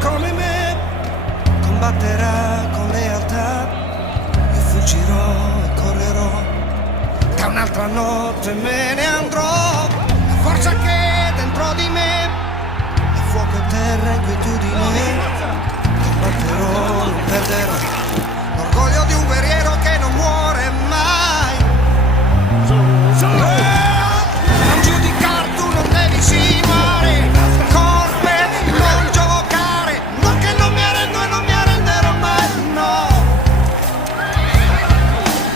come me combatterà con lealtà. Io fuggirò e correrò, da un'altra notte me ne andrò. La forza che è dentro di me è fuoco e terra, inquietudine. Combatterò, non perderò, l'orgoglio di un guerriero che non muore mai. Non giudicare, tu non devi simare, colpe, non giocare, no che non mi arrendo e non mi arrenderò mai, no.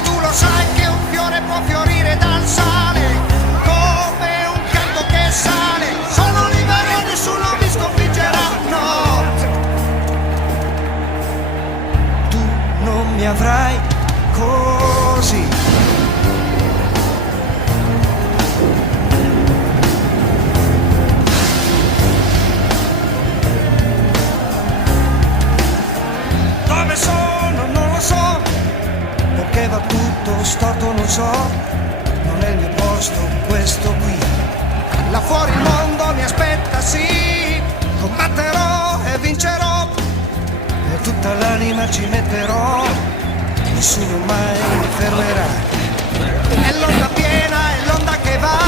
Tu lo sai che un fiore può fiorire dal sale, come un canto che sale. Sono libero e nessuno mi sconfiggerà, no. Tu non mi avrai così. Dove sono non lo so, perché va tutto storto non so. Non è il mio posto questo qui, là fuori il mondo mi aspetta, sì. Combatterò e vincerò, e tutta l'anima ci metterò, nessuno mai mi fermerà. È l'onda piena, è l'onda che va.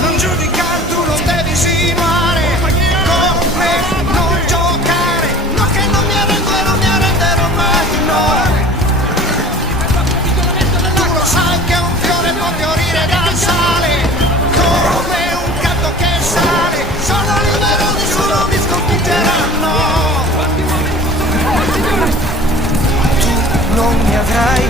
Non giudicare, tu non devi simare, come non giocare, no che non mi arrendo e non mi arrenderò mai, no. Tu lo sai che un fiore può fiorire dal sale, come un canto che sale. Sono libero, nessuno mi sconfiggerà, no. Tu non mi avrai